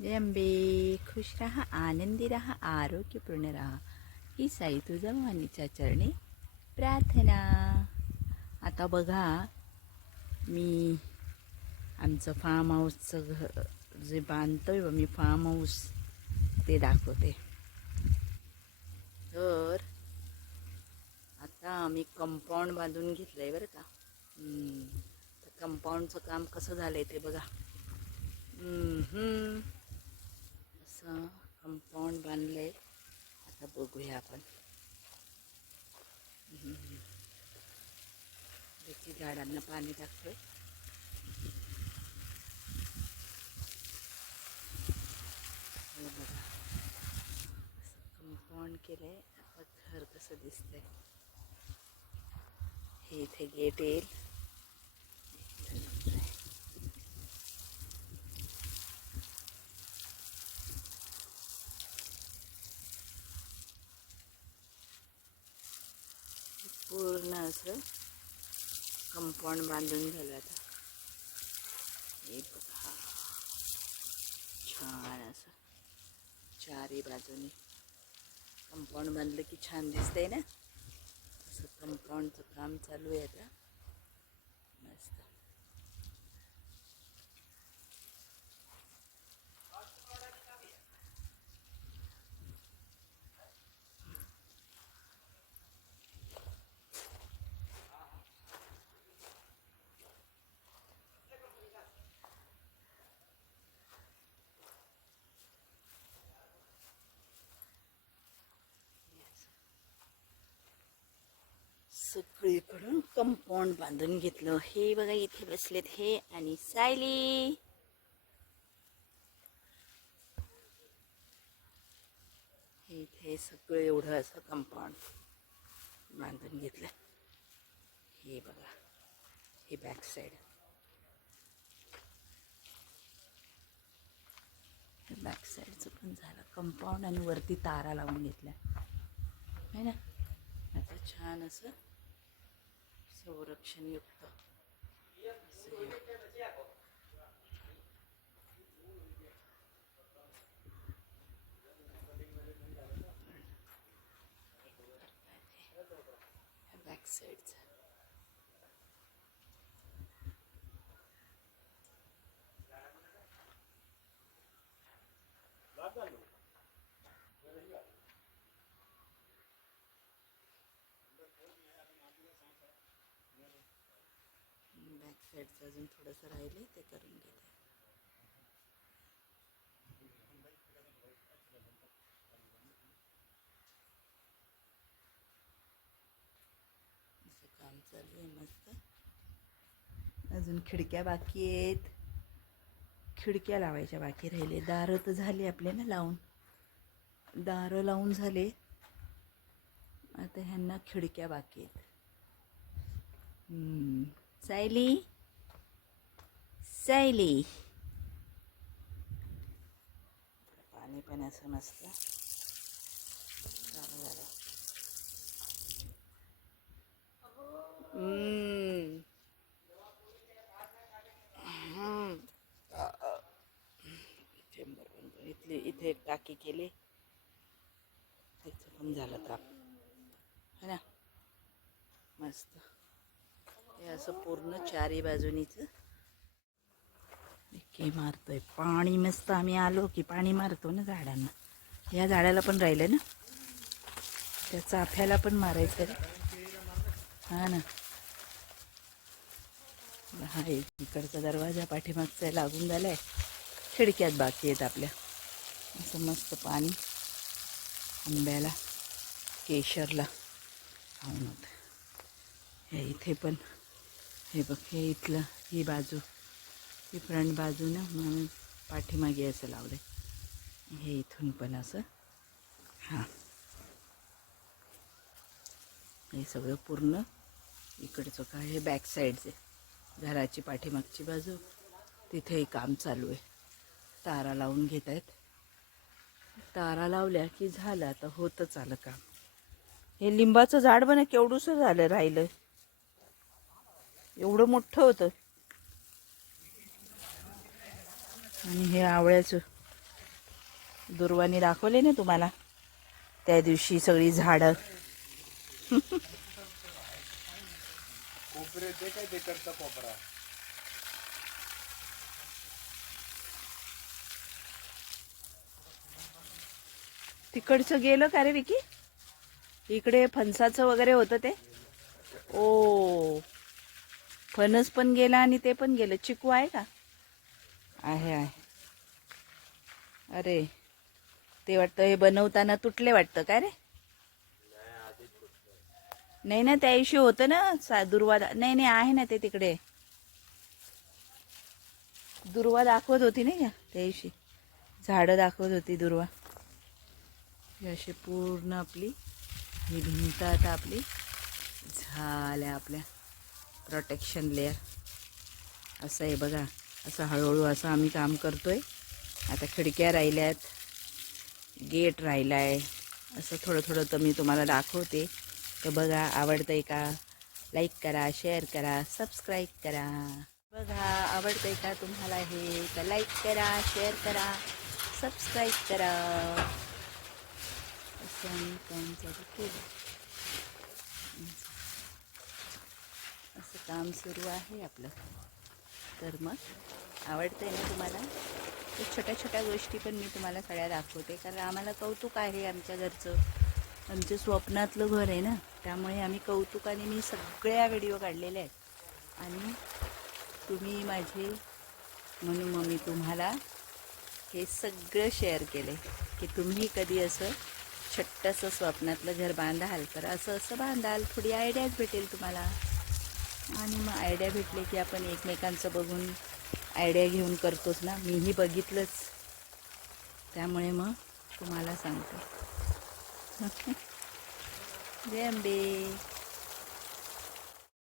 जयंबे खुश राहा आनंदी राहा आरोग्यपूर्ण राहा. ही साई तुळजाभवानीच्या चरणी प्रार्थना. आता बघा मी आमचं फार्म हाऊसचं घर जे बांधतोय बा मी फार्म हाऊस ते दाखवते. तर आता आम्ही कंपाऊंड बांधून घेतलं आहे बरं का. तर कंपाऊंडचं काम कसं झालं आहे ते बघा. असं कंपाऊंड आहे आता बघूया आपण. त्याची झाडांना पाणी टाकतोय. बघा. कंपाऊंड केलंय. आता घर कसं दिसतंय. हे इथे गेट येईल. पूर्ण असं कंपाऊंड बांधून झालं आता. हे बघा. छान असं. चारही बाजूनी. कंपाऊंड बांधलं की छान दिसतंय ना? असं कंपाऊंडचं काम चालू आहे आता. मस्त. सगळीकडून कंपाऊंड बांधून घेतलं. हे बघा इथे बसलेत हे आणि सायली. हे इथे सगळं एवढं असं कंपाऊंड बांधून घेतलं. हे बघा हे बॅक साईड बॅक साईडचं पण झालं. कंपाऊंड आणि वरती तारा लावून घेतल्या. है ना? आता छान असं संरक्षणयुक्त. बॅक साईडचा बॅक साईडचं अजून थोडंसं राहिले ते करून घेते. असं काम चालू आहे मस्त. अजून खिडक्या बाकी आहेत. खिडक्या लावायच्या बाकी राहिले. दारं तर झाले आपले ना लावून. दारं लावून झाले. आता ह्यांना खिडक्या बाकी आहेत. सायली? जायली. पाणी पण असं मस्त. चालू झालं. चेंबर पण इथले इथे टाकी केली. त्याचं पण झालं काम. है ना? मस्त. हे असं पूर्ण चारी बाजूनीचं. के मारतोय. पाणी मस्त आम्ही आलो की पाणी मारतो ना झाडांना. या झाडाला पण राहिलं ना? त्या चाफ्याला पण मारायचं रे हा ना. हा एक इकडचा दरवाजा पाठीमागचा लागून झालाय. खिडक्यात बाकी आहेत आपल्या. असं मस्त पाणी आंब्याला केशरला खाऊन होतं हे इथे पण हे बघ हे इथलं ही बाजू. ती फ्रंट बाजू ना म्हणून पाठीमागे असं लावलं हे इथून पण असं. हां. हे सगळं पूर्ण इकडचं काय हे बॅक साईडचे घराची पाठीमागची बाजू. तिथेही काम चालू आहे. तारा लावून घेत आहेत. तारा लावल्या की झालं आता होतच आलं काम. हे लिंबाचं झाड पण केवढूसं झालं राहिलं एवढं मोठं होतं. आणि हे आवळ्याचं दुर्वानी दाखवले ना तुम्हाला? त्या दिवशी सगळी झाडं. तिकडचं गेलं का रे विकी? इकडे फणसाचं वगैरे होतं ते? ओ फणस पण गेला आणि ते पण गेलं. चिकू आहे का? आहे आहे. अरे ते वाटतं हे बनवताना तुटले वाटतं काय रे? नाही ना त्या इश्यू होतं ना सा नाही नाही आहे ना ते तिकडे. दुर्वा दाखवत होती नाही का त्या दिवशी झाडं दाखवत होती दुर्वा. अशी पूर्ण आपली ही भिंत आता आपली झाल्या आपल्या प्रोटेक्शन लेअर असं आहे बघा असं हळूहळू असं आम्ही काम करतोय. आता खिडक्या राहिल्यात गेट राहिला आहे असं थोडं थोडं तर मी तुम्हाला दाखवते. तर बघा आवडतं आहे का? लाईक करा शेअर करा सबस्क्राईब करा. बघा आवडतं आहे का तुम्हाला हे? तर लाईक करा शेअर करा सबस्क्राईब करा. असं काम केलं. असं काम सुरू आहे आपलं. तर मग आवडतं आहे ना तुम्हाला? छोट्या छोट्या गोष्टी पण मी तुम्हाला सगळ्या दाखवते. कारण आम्हाला कौतुक आहे आमच्या घरचं. आमचं स्वप्नातलं घर आहे ना? त्यामुळे आम्ही कौतुकाने मी सगळ्या व्हिडिओ काढलेले आहेत. आणि तुम्ही माझे म्हणून मग मी तुम्हाला हे सगळं शेअर केले की तुम्ही कधी असं छोटंसं स्वप्नातलं घर बांधाल तर असं असं बांधाल. थोडी आयडियाच भेटेल तुम्हाला. आणि मग आयडिया भेटले की आपण एकमेकांचं बघून आयडिया घेऊन करतोच ना मीही बघितलंच. त्यामुळे मग तुम्हाला सांगते. जय अंबे